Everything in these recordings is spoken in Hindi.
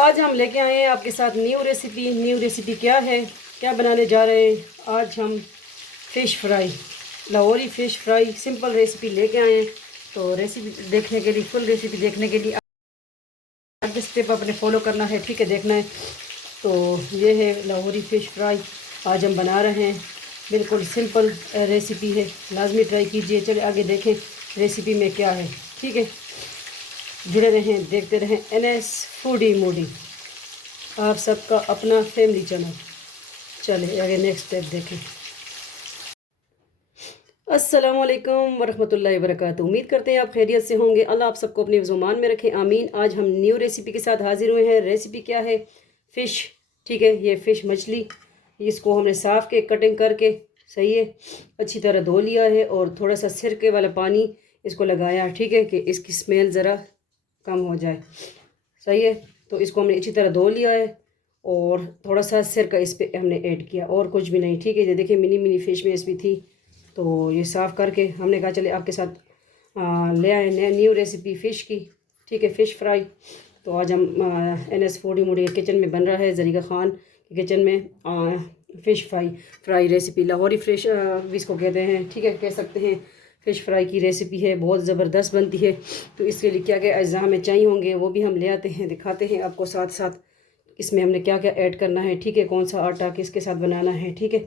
आज हम लेके आए हैं आपके साथ न्यू रेसिपी क्या है, क्या बनाने जा रहे हैं। आज हम fish fry, Lahori fish fry simple recipe लेके आए हैं। तो रेसिपी देखने के लिए, फुल रेसिपी देखने के लिए आगे स्टेप अपने फॉलो करना है, ठीक है, देखना है। तो ये है लाहौरी फ़िश फ्राई, आज हम बना रहे हैं। बिल्कुल सिंपल रेसिपी है, लाजमी ट्राई कीजिए। चलिए आगे देखें रेसिपी में क्या है, ठीक है। जुड़े रहें, देखते रहें NS फूडी मूडी, आप सबका अपना फैमिली चैनल। चले आगे नेक्स्ट स्टेप देखें। अस्सलामुअलैकुम वरहमतुल्लाहि वबरकातुहू। उम्मीद करते हैं आप खैरियत से होंगे। अल्लाह आप सबको अपने ज़ुबान में रखें, आमीन। आज हम न्यू रेसिपी के साथ हाजिर हुए हैं। रेसिपी क्या है? फ़िश, ठीक है। ये फ़िश मछली, इसको हमने साफ़ के कटिंग करके सही है अच्छी तरह धो लिया है, और थोड़ा सा सिरके वाला पानी इसको लगाया, ठीक है, कि इसकी स्मेल ज़रा कम हो जाए, सही है। तो इसको हमने अच्छी तरह धो लिया है, और थोड़ा सा सिरका इस पर हमने ऐड किया, और कुछ भी नहीं, ठीक है। ये देखिए मिनी मिनी फ़िश में इसमें थी, तो ये साफ़ करके हमने कहा चले आपके साथ ले आए न्यू रेसिपी फ़िश की, ठीक है, फ़िश फ्राई। तो आज हम NS फूडी मूडी किचन में बन रहा है, ज़रीगा ख़ान के किचन में fish fry recipe, Lahori fish भी इसको कहते हैं, ठीक है, कह सकते हैं। फ़िश फ्राई की रेसिपी है, बहुत ज़बरदस्त बनती है। तो इसके लिए क्या क्या अज्जा हमें चाहिए होंगे वो भी हम ले आते हैं, दिखाते हैं आपको साथ साथ इसमें हमने क्या क्या ऐड करना है, ठीक है, कौन सा आटा किसके साथ बनाना है, ठीक है।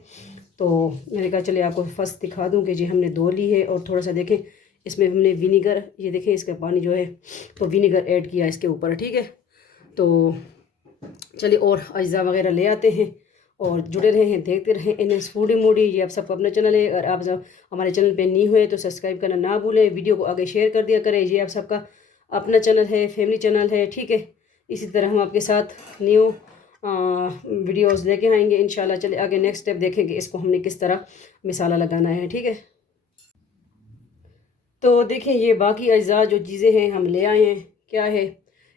तो मैंने कहा चलिए आपको फर्स्ट दिखा दूं कि जी हमने धो ली है, और थोड़ा सा देखें इसमें हमने विनीगर, ये देखें इसका पानी जो है तो विनीगर ऐड किया इसके ऊपर, ठीक है। तो चलिए और अज्जा वगैरह ले आते हैं, और जुड़े रहे हैं, देखते रहें NS फूडी मूडी। ये आप सबका अपना चैनल है, अगर आप जब हमारे चैनल पे न्यू हुए तो सब्सक्राइब करना ना भूलें, वीडियो को आगे शेयर कर दिया करें। ये आप सबका अपना चैनल है, फैमिली चैनल है, ठीक है। इसी तरह हम आपके साथ न्यू वीडियोस लेके आएंगे इंशाल्लाह। चलिए आगे नेक्स्ट स्टेप देखेंगे, इसको हमने किस तरह मसाला लगाना है, ठीक है। तो देखें ये बाकी अज्जा जो चीज़ें हैं हम ले आए हैं, क्या है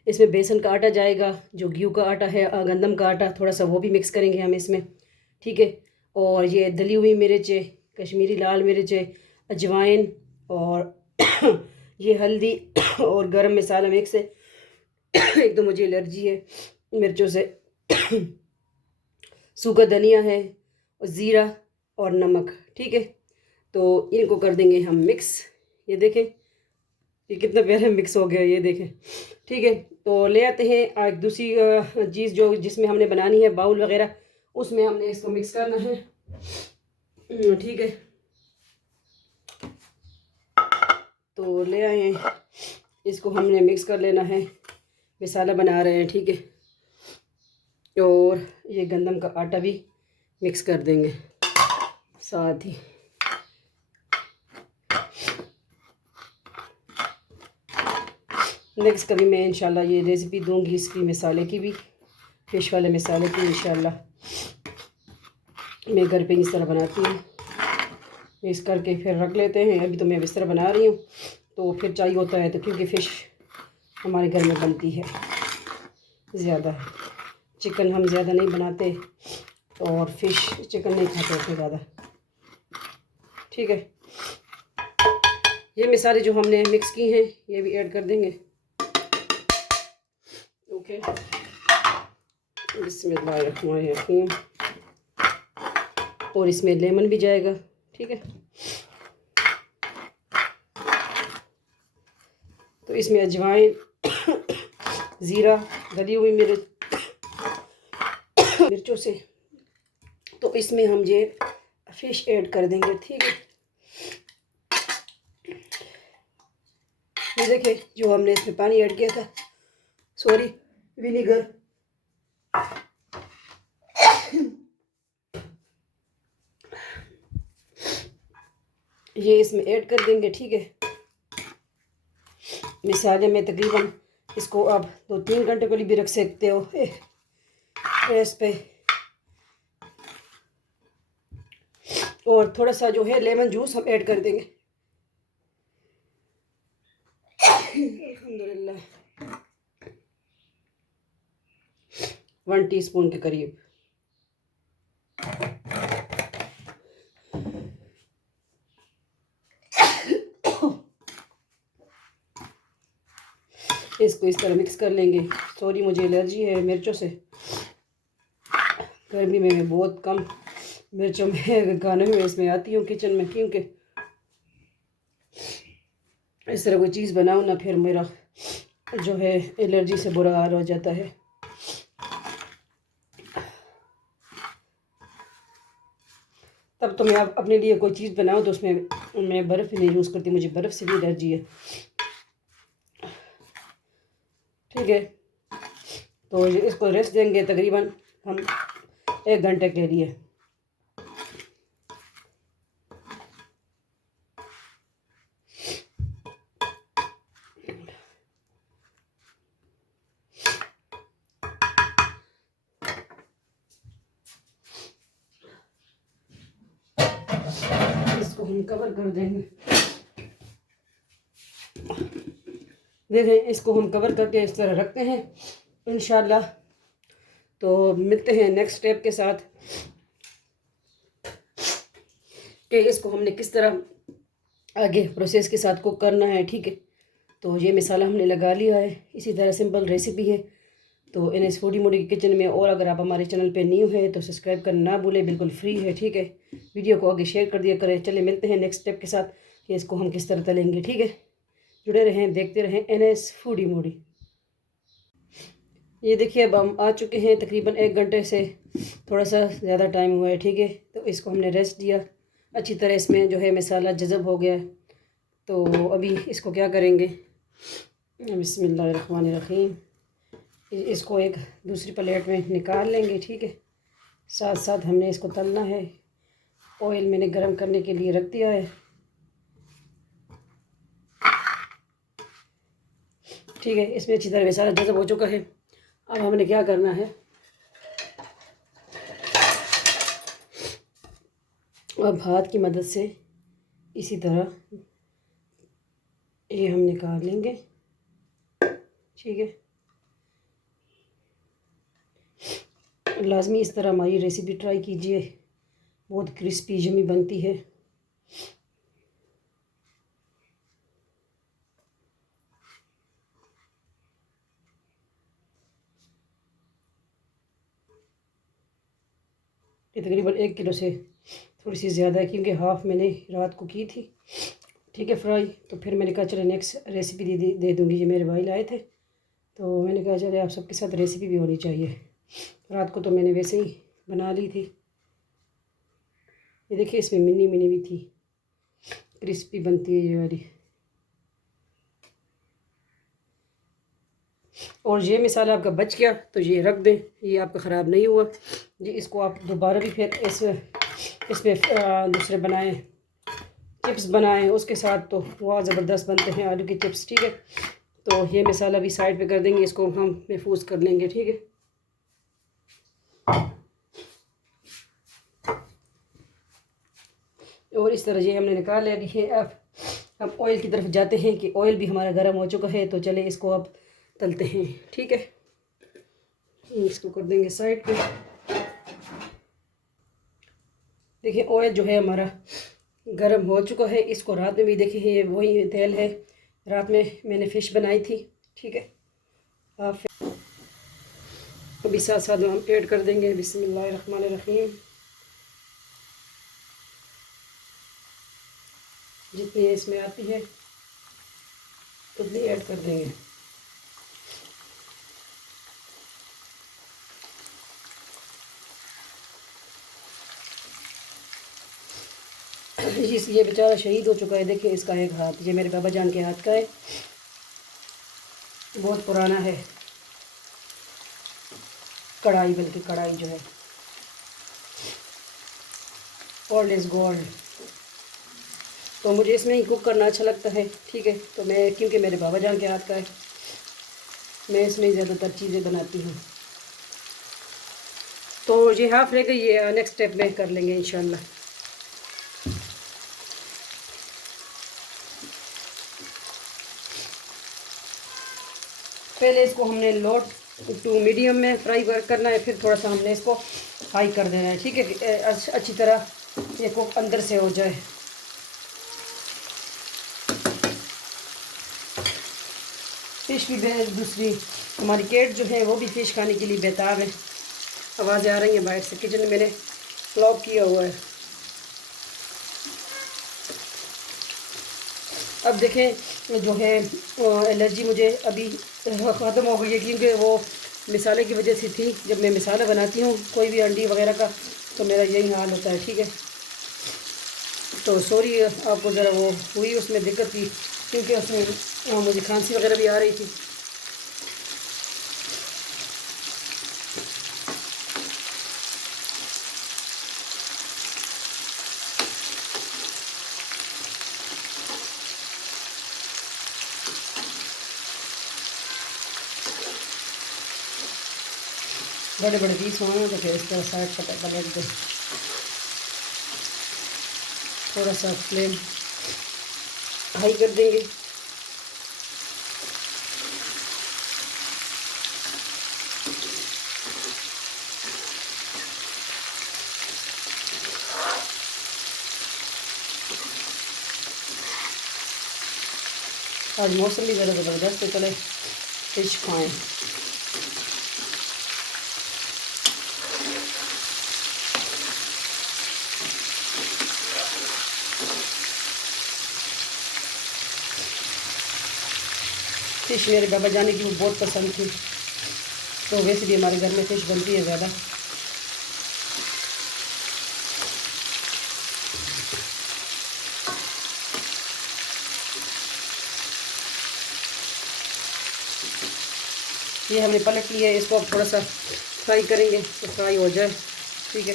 इसमें बेसन का आटा जाएगा, जो गेहूं का आटा है, गंदम का आटा, थोड़ा सा वो भी मिक्स करेंगे हम इसमें, ठीक है। और ये दली हुई मिर्च है, कश्मीरी लाल मिर्च है, अजवाइन, और ये हल्दी और गरम मसाला मिक्स है। एक तो मुझे एलर्जी है मिर्चों से। सूखा धनिया है, और ज़ीरा, और नमक, ठीक है। तो इनको कर देंगे हम मिक्स। ये देखें ये कितना प्यारा मिक्स हो गया, ये देखें, ठीक है। तो ले आते हैं एक दूसरी चीज़ जो जिसमें हमने बनानी है, बाउल वगैरह, उसमें हमने इसको मिक्स करना है, ठीक है। तो ले आए हैं, इसको हमने मिक्स कर लेना है, मसाला बना रहे हैं, ठीक है। और ये गंदम का आटा भी मिक्स कर देंगे साथ ही। नेक्स्ट कभी मैं इंशाल्लाह ये रेसिपी दूंगी इसकी मसाले की भी, फ़िश वाले मसाले की इंशाल्लाह। मैं घर पे इस तरह बनाती हूँ, मिक्स करके फिर रख लेते हैं। अभी तो मैं इस तरह बना रही हूँ, तो फिर चाहिए होता है तो, क्योंकि फ़िश हमारे घर में बनती है ज़्यादा, चिकन हम ज़्यादा नहीं बनाते, और फ़िश चिकन नहीं खाते होते ज़्यादा, ठीक है। ये मसाले जो हमने मिक्स की हैं ये भी ऐड कर देंगे, ओके। बिस्मिल्लाहिर्रहमानिर्रहीम। और इसमें लेमन भी जाएगा, ठीक है। तो इसमें अजवाइन, ज़ीरा, गली हुई मिर्चों से, तो इसमें हम ये फ़िश ऐड कर देंगे, ठीक है। ये देखिए जो हमने इसमें पानी ऐड किया था, सॉरी विनीगर, ये इसमें ऐड कर देंगे, ठीक है। मसाले में तकरीबन इसको आप 2-3 घंटे के लिए भी रख सकते हो गैस पे। और थोड़ा सा जो है लेमन जूस हम ऐड कर देंगे, अल्हम्दुलिल्लाह 1 टीस्पून के करीब। इसको इस तरह मिक्स कर लेंगे। सॉरी मुझे एलर्जी है मिर्चों से, गर्मी में मैं बहुत कम मिर्चों में खाने में इसमें आती हूँ किचन में, क्योंकि इस तरह कोई चीज़ बनाऊँ ना फिर मेरा जो है एलर्जी से बुरा हाल हो जाता है। तब तो मैं अपने लिए कोई चीज़ बनाऊँ तो उसमें मैं बर्फ़ नहीं यूज़ करती, मुझे बर्फ़ से भी एलर्जी है। ठीक है, तो इसको रेस्ट देंगे तकरीबन हम 1 घंटे के लिए। इसको हम कवर कर देंगे। देखें, इसको हम कवर करके इस तरह रखते हैं इंशाल्लाह। तो मिलते हैं नेक्स्ट स्टेप के साथ कि इसको हमने किस तरह आगे प्रोसेस के साथ कुक करना है। ठीक है, तो ये मसाला हमने लगा लिया है। इसी तरह सिंपल रेसिपी है। तो एनएस फूडी मोडी की किचन में, और अगर आप हमारे चैनल पे न्यू है तो सब्सक्राइब करना ना भूलें, बिल्कुल फ्री है। ठीक है, वीडियो को आगे शेयर कर दिया करें। चले मिलते हैं नेक्स्ट स्टेप के साथ कि इसको हम किस तरह तलेंगे। ठीक है, जुड़े रहें, देखते रहें एनएस फूडी मोडी। ये देखिए अब हम आ चुके हैं तकरीबन 1 घंटे से थोड़ा सा ज़्यादा टाइम हुआ है। ठीक है, तो इसको हमने रेस्ट दिया अच्छी तरह, इसमें जो है मसाला जज़ब हो गया। तो अभी इसको क्या करेंगे, बिस्मिल्लाहिर्रहमानिर्रहीम, इसको एक दूसरी प्लेट में निकाल लेंगे। ठीक है, साथ साथ हमने इसको तलना है। ऑयल मैंने गरम करने के लिए रख दिया है। ठीक है, इसमें अच्छी तरह मसाला जज़ब हो चुका है। अब हमने क्या करना है, अब हाथ की मदद से इसी तरह ये हम निकाल लेंगे। ठीक है, लाजमी इस तरह हमारी रेसिपी ट्राई कीजिए, बहुत क्रिस्पी जमी बनती है। ये तकरीबन 1 किलो से थोड़ी सी ज़्यादा है, क्योंकि हाफ़ मैंने रात को की थी। ठीक है, फ्राई। तो फिर मैंने कहा चलो नेक्स्ट रेसिपी दे दूँगी। ये मेरे भाई लाए थे, तो मैंने कहा चले आप सबके साथ रेसिपी भी होनी चाहिए। रात को तो मैंने वैसे ही बना ली थी। ये देखिए, इसमें मिनी मिनी भी थी, क्रिस्पी बनती है ये वाली। और ये मसाला आपका बच गया तो ये रख दें, ये आपका ख़राब नहीं हुआ जी। इसको आप दोबारा भी फिर इसमें दूसरे बनाएं, चिप्स बनाएं उसके साथ, तो वह ज़बरदस्त बनते हैं आलू के चिप्स। ठीक है, तो ये मसाला भी साइड पे कर देंगे, इसको हम महफूज कर लेंगे। ठीक है, और इस तरह ये हमने निकाल लिया है। अब ऑयल की तरफ जाते हैं कि ऑयल भी हमारा गर्म हो चुका है, तो चले इसको अब तलते हैं। ठीक है, इसको कर देंगे साइड पे। देखिए ऑयल जो है हमारा गर्म हो चुका है। इसको रात में भी देखिए, ये वही तेल है, रात में मैंने फ़िश बनाई थी। ठीक है, आप अभी साथ साथ हम ऐड कर देंगे बिस्मिल्लाहिर्रहमानिर्रहीम। जितनी इसमें आती है उतनी ऐड कर देंगे। ये बेचारा शहीद हो चुका है। देखिए इसका एक हाथ, ये मेरे बाबा जान के हाथ का है, बहुत पुराना है। कढ़ाई, बल्कि कढ़ाई जो है, ओल्ड इज़ गोल्ड। तो मुझे इसमें ही कुक करना अच्छा लगता है। ठीक है, तो मैं, क्योंकि मेरे बाबा जान के हाथ का है, मैं इसमें ज़्यादातर चीज़ें बनाती हूँ। तो ये हाफ रह गई, ये नेक्स्ट स्टेप में कर लेंगे इंशाल्लाह। पहले इसको हमने लो टू मीडियम में फ्राई करना है, फिर थोड़ा सा हमने इसको हाई कर देना है। ठीक है, अच्छी तरह ये कुक अंदर से हो जाए। फ़िश भी दूसरी हमारी केट जो है वो भी फ़िश खाने के लिए बेताब है। आवाज़ें आ रही हैं बाहर से, किचन में मैंने लॉक किया हुआ है। अब देखें जो है एलर्जी मुझे अभी ख़त्म हो गई है, क्योंकि वो मिसाले की वजह से थी। जब मैं मिसाला बनाती हूँ कोई भी अंडी वगैरह का तो मेरा यही हाल होता है, ठीक है। तो सॉरी आपको ज़रा वो हुई उसमें दिक्कत थी, क्योंकि उसमें मुझे खांसी वगैरह भी आ रही थी। बड़े बड़े पीस होंगे तो फिर इसका साइड पलट दो। थोड़ा सा फ्लेम हाई कर देंगे। आज मौसम भी ज़रा ज़बरदस्त है, चले फिश खाएँ। फ़िश मेरे बाबा जाने की वो बहुत पसंद थी, तो वैसे भी हमारे घर में फ़िश बनती है ज़्यादा। ये हमने पलट लिया है, इसको अब थोड़ा सा फ्राई करेंगे तो फ्राई हो जाए, ठीक है।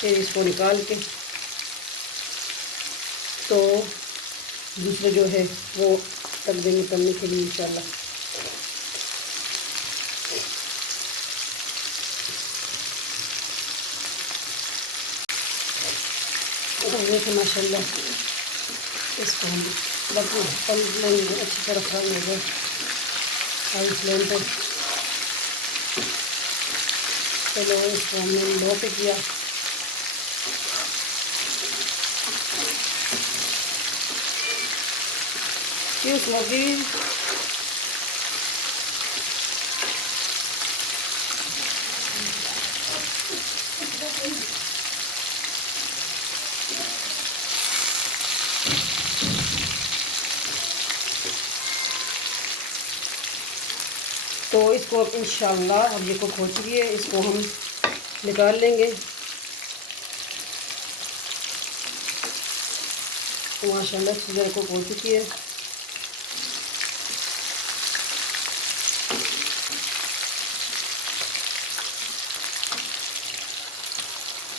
फिर इसको निकाल के तो दूसरे जो है वो रख देंगे तलने के लिए इंशाल्लाह। देखिए माशाल्लाह इसको हम तल लेंगे, अच्छी तरह फ्राई हो जाए हाई फ्लेम पे। चलो इसको हमने लो पे किया। क्यों स्मोकी? तो इसको अब इंशाल्लाह अब ये कुक हो चुकी है, इसको हम निकाल लेंगे। तो माशाल्लाह इसकी ज़रा कुक हो चुकी है।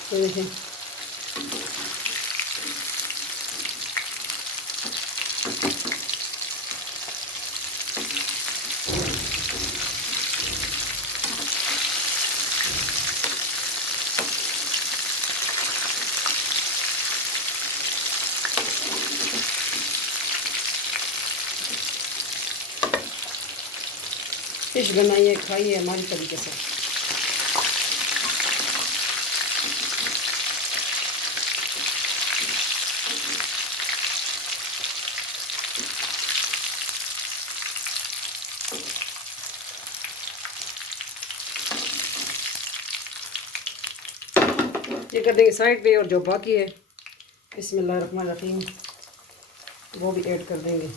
तो देखें फिश बनाइए खाइए हमारी तरीके से। ये कर देंगे साइड पे, और जो बाकी है बिस्मिल्लाहिर्रहमानिर्रहीम वो भी ऐड कर देंगे,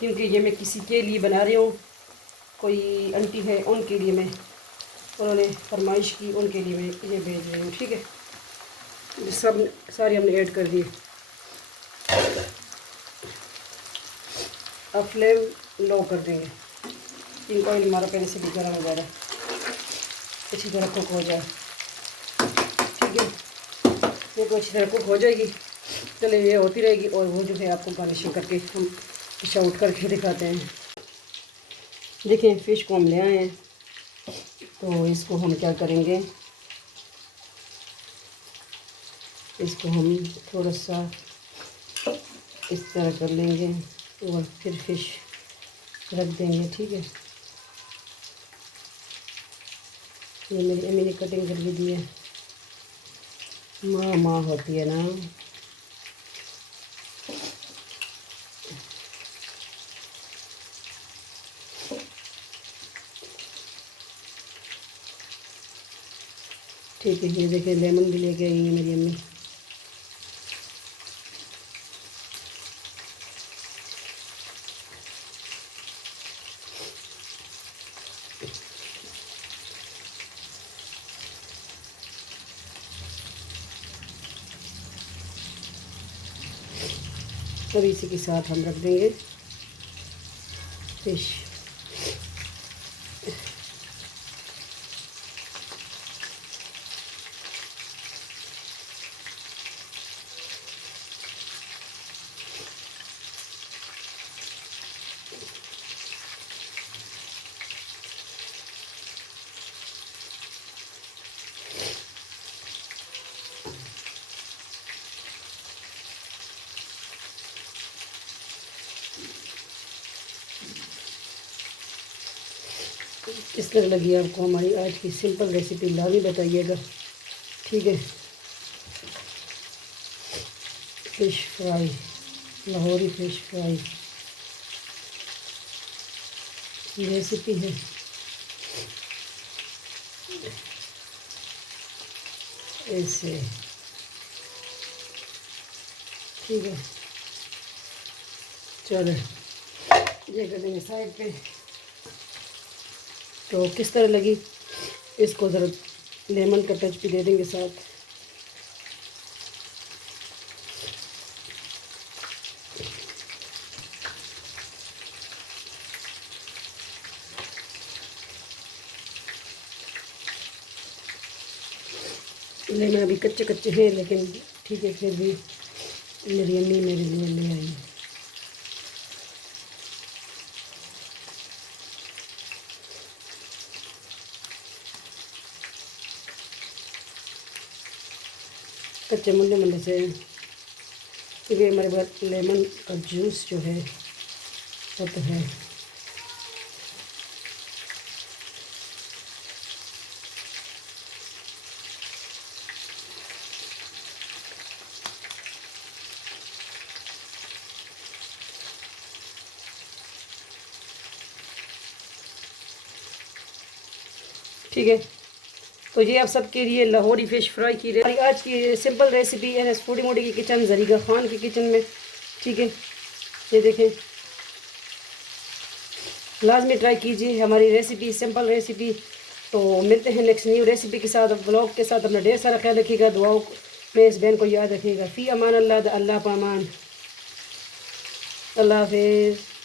क्योंकि ये मैं किसी के लिए बना रही हूँ। कोई आंटी है उनके लिए मैं, उन्होंने फरमाइश की, उनके लिए मैं ये भेज रही हूँ, ठीक है। ये सब सारे हमने ऐड कर दिए। अब फ्लेम लो कर देंगे, क्योंकि ऑयल हमारा पहले से भी गर्म हो जा रहा है, अच्छी तरह कुक हो जाए, ठीक है। ये तो अच्छी तरह कुक हो जाएगी, चले ये होती रहेगी। और वो जो है आपको गार्निशिंग करके हम फिश आउट करके दिखाते हैं। देखिए फ़िश को हम ले आए हैं, तो इसको हम क्या करेंगे, इसको हम थोड़ा सा इस तरह कर लेंगे और फिर फ़िश रख देंगे, ठीक है। ये मेरी अम्मी ने कटिंग करके दी है, माँ होती है ना। ठीक है, ये देखिए लेमन भी लेके आई है मेरी अम्मी। और इसी के साथ हम रख देंगे फिश। किस तरह लगी आपको हमारी आज की सिंपल रेसिपी, लाजमी बताइएगा। ठीक है, fish fry, Lahori fish fry की रेसिपी है। ऐसे ठीक है, चलो ये कर देंगे साइड पे। तो किस तरह लगी, इसको ज़रा लेमन का टच भी दे देंगे साथ। लेमन अभी कच्चे कच्चे हैं, लेकिन ठीक है, फिर भी मेरी अम्मी मेरे लिए ले आई। कच्चे मुंडे मुंडे से, क्योंकि हमारे पास लेमन का जूस जो है वो तो है। ठीक है, तो ये आप सबके लिए लाहौरी फ़िश फ्राई की आज की सिंपल रेसिपी है फूडी मोडी की किचन, जरीगा खान की किचन में। ठीक है, ये देखें, लाजमी ट्राई कीजिए हमारी रेसिपी, सिंपल रेसिपी। तो मिलते हैं नेक्स्ट न्यू रेसिपी के साथ, ब्लॉग के साथ। अपना ढेर सारा ख्याल रखिएगा, दुआओं में इस बहन को याद रखिएगा। फ़ी अमान अल्लाह, अल्लाह पामान, अल्लाह हाफिज़।